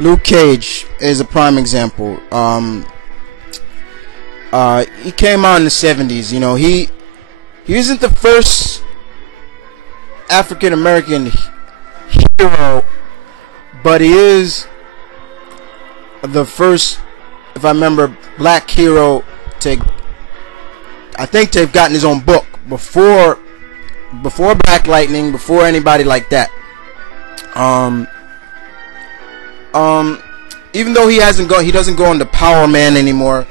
Luke Cage is a prime example. He came out in the 70s. You know, he isn't the first African American hero, but he is the first, if I remember, black hero to, I think, to have gotten his own book before Black Lightning, before anybody like that. Even though he doesn't go into Power Man anymore,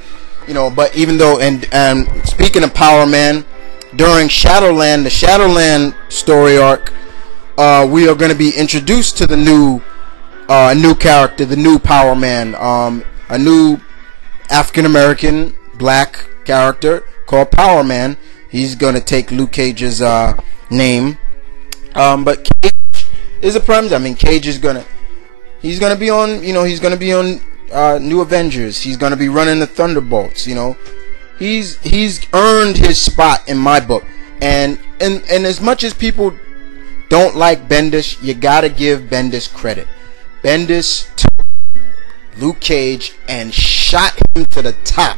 you know. But even though, and speaking of Power Man, during Shadowland, the Shadowland story arc, we are going to be introduced to the new character, the new Power Man, a new African American black character called Power Man. He's going to take Luke Cage's name. But Cage is a prime. I mean, Cage is he's gonna be on, you know, he's gonna be on New Avengers. He's gonna be running the Thunderbolts. You know, he's earned his spot in my book. And as much as people don't like Bendis, you gotta give Bendis credit. Bendis took Luke Cage and shot him to the top.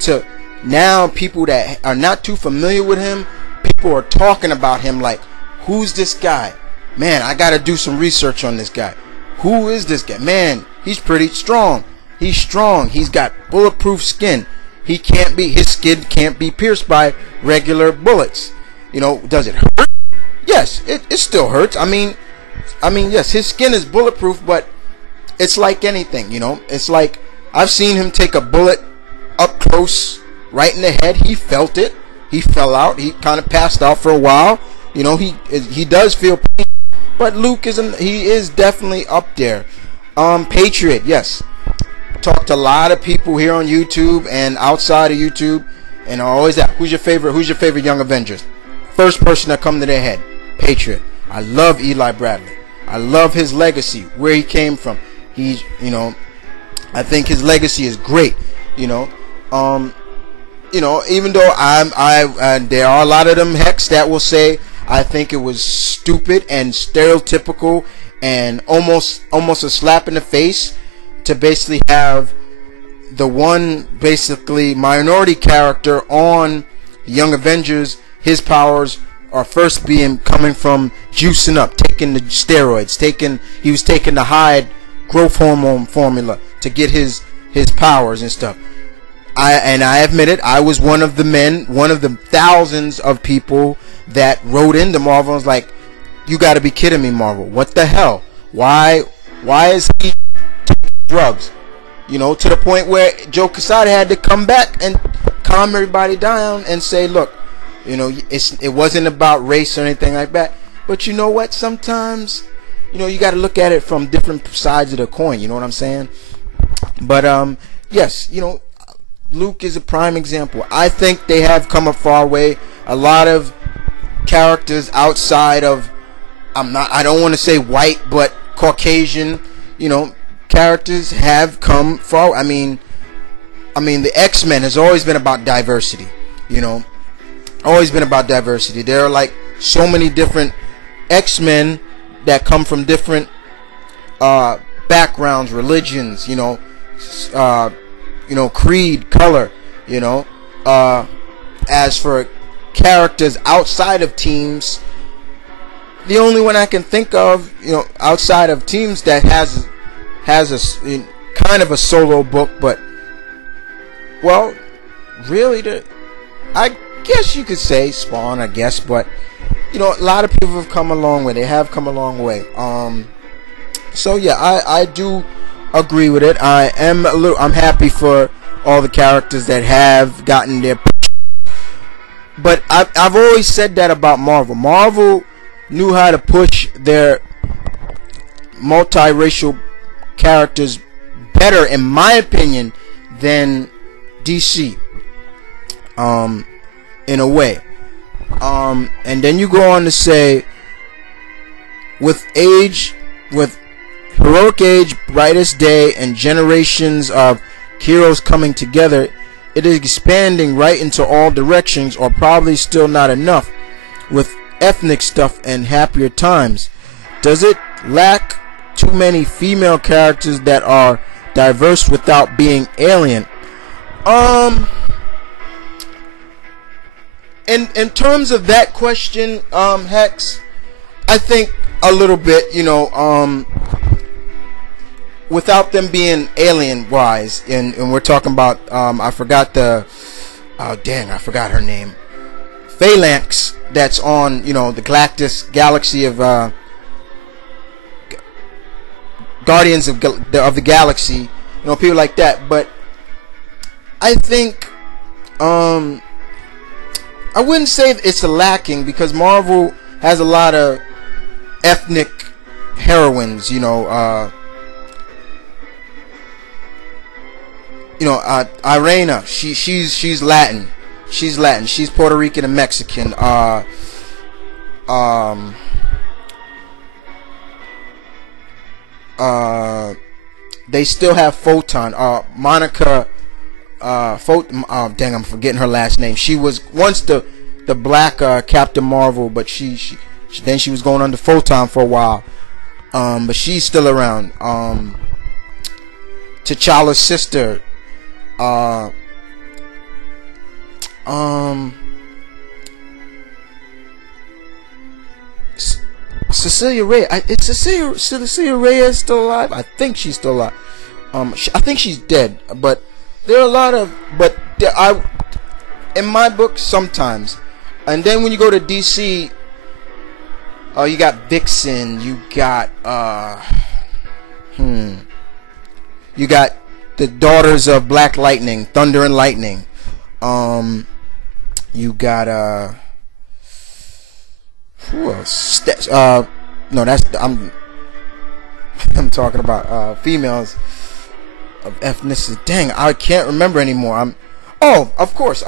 To now, people that are not too familiar with him, people are talking about him like, who's this guy? Man, I gotta do some research on this guy. Who is this guy? Man, he's pretty strong. He's strong. He's got bulletproof skin. His skin can't be pierced by regular bullets. You know, does it hurt? Yes, it still hurts. I mean, yes, his skin is bulletproof, but it's like anything, you know. It's like, I've seen him take a bullet up close, right in the head. He felt it. He fell out. He kind of passed out for a while. You know, he does feel pain. But Luke he is definitely up there. Patriot, yes. Talked to a lot of people here on YouTube and outside of YouTube, and I always ask, who's your favorite Young Avengers? First person that come to their head, Patriot. I love Eli Bradley. I love his legacy, where he came from. You know, I think his legacy is great. You know, even though there are a lot of them hecks that will say, I think it was stupid and stereotypical and almost a slap in the face to basically have the one basically minority character on Young Avengers. His powers are first coming from juicing up, taking the steroids, he was taking the high growth hormone formula to get his powers and stuff. I admit it, I was one of the thousands of people that wrote into Marvel and was like, you gotta be kidding me, Marvel. What the hell? Why is he taking drugs? You know, to the point where Joe Quesada had to come back and calm everybody down and say, look, you know, it wasn't about race or anything like that. But you know what? Sometimes, you know, you gotta look at it from different sides of the coin. You know what I'm saying? But yes, you know, Luke is a prime example. I think they have come a far way. A lot of characters outside of, I don't want to say white, but Caucasian, you know, characters have come far. I mean the X-Men has always been about diversity, you know, always been about diversity. There are like so many different X-Men that come from different backgrounds, religions, you know, creed, color, you know. As for characters outside of teams, the only one I can think of, you know, outside of teams that has a kind of a solo book, but, well, really, I guess you could say Spawn, I guess, but, you know, a lot of people have come a long way. They have come a long way. So yeah, I do agree with it. I'm happy for all the characters that have gotten their. But I've always said that about Marvel. Marvel knew how to push their multiracial characters better, in my opinion, than DC. In a way. And then you go on to say, with heroic age, brightest day, and generations of heroes coming together, it is expanding right into all directions, or probably still not enough. With ethnic stuff and happier times, does it lack too many female characters that are diverse without being alien. In terms of that question, Hex, I think a little bit, you know, without them being alien wise, and we're talking about, I forgot the, oh dang, I forgot her name, Phalanx, that's on, you know, the Galactus galaxy of Guardians of the Galaxy, you know, people like that. But I think I wouldn't say it's a lacking, because Marvel has a lot of ethnic heroines, you know, Irena, she's Latin. She's Latin. She's Puerto Rican and Mexican. They still have Photon. Monica. Dang, I'm forgetting her last name. She was once the black Captain Marvel, but then she was going under Photon for a while. But she's still around. T'Challa's sister. Cecilia Reyes. Cecilia Reyes still alive? I think she's still alive. I think she's dead. But there are a lot of. But in my book, sometimes. And then when you go to DC, you got Vixen. You got You got the Daughters of Black Lightning, Thunder and Lightning. You got who else? No, that's I'm talking about females of ethnicity. Dang, I can't remember anymore. Oh, of course.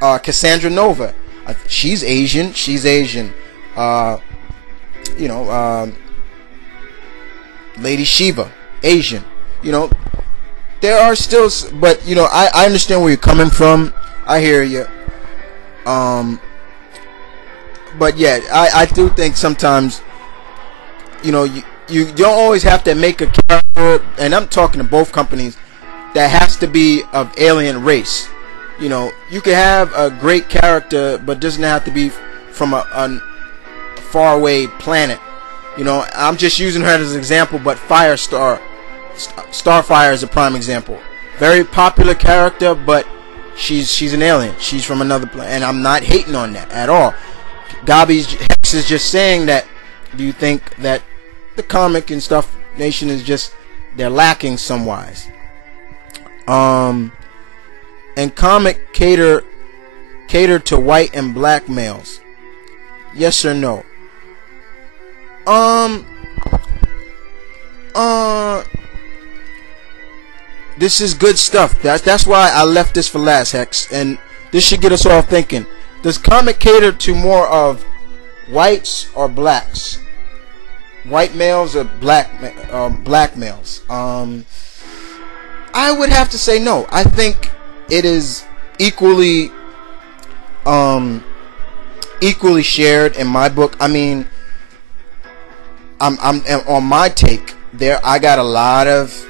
Cassandra Nova. She's Asian. You know, Lady Shiva, Asian. You know, there are still, but you know, I understand where you're coming from. I hear you. But yeah, I do think sometimes, you know, you don't always have to make a character, and I'm talking to both companies, that has to be of alien race. You know, you can have a great character, but doesn't have to be from a faraway planet. You know, I'm just using her as an example, but Starfire is a prime example. Very popular character, but she's an alien. She's from another planet, and I'm not hating on that at all. Gabby's Hex is just saying that. Do you think that the comic and stuff nation is just, they're lacking some wise? And comic cater to white and black males. Yes or no? This is good stuff. That's why I left this for last, Hex, and this should get us all thinking. Does comic cater to more of whites or blacks? White males or black males? I would have to say no. I think it is equally shared in my book. I mean, I'm on my take there. I got a lot of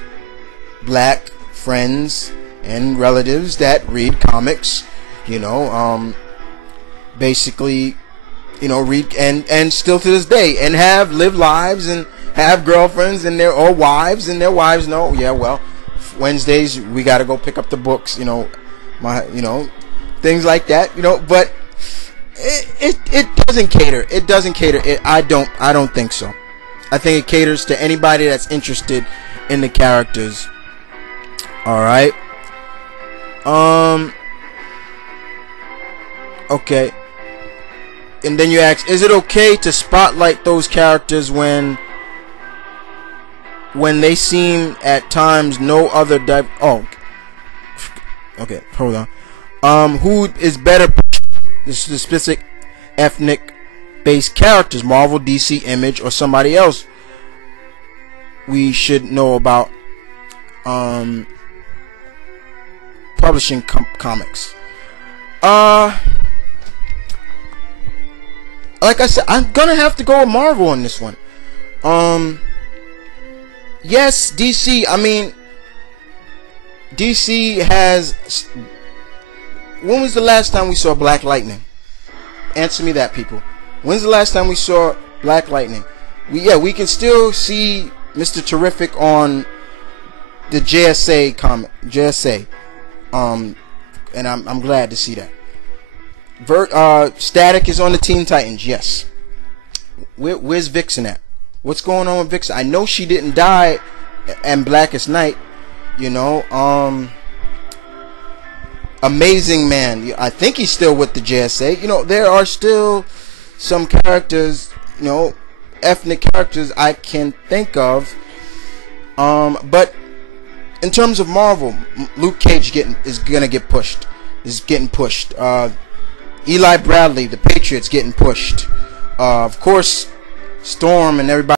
black friends and relatives that read comics, you know, basically, you know, read and still to this day, and have lived lives and have girlfriends and or wives, and their wives know, yeah, well, Wednesdays we got to go pick up the books, you know, things like that, you know. But it doesn't cater. It doesn't cater. I don't think so. I think it caters to anybody that's interested in the characters. All right. Okay. And then you ask, is it okay to spotlight those characters when they seem at times no other okay, hold on. Who is better? This is the specific ethnic based characters, Marvel, DC, Image, or somebody else we should know about publishing comics. Like I said, I'm gonna have to go with Marvel on this one. yes, DC. I mean, DC has. When was the last time we saw Black Lightning? Answer me that, people. When's the last time we saw Black Lightning? We can still see Mr. Terrific on the JSA. And I'm glad to see that. Static is on the Teen Titans. Yes. Where's Vixen at? What's going on with Vixen? I know she didn't die in Blackest Night. You know. Amazing Man. I think he's still with the JSA. You know, there are still some characters, you know, ethnic characters I can think of. But in terms of Marvel, Luke Cage is gonna get pushed. Is getting pushed. Eli Bradley, the Patriots, getting pushed. Of course, Storm and everybody.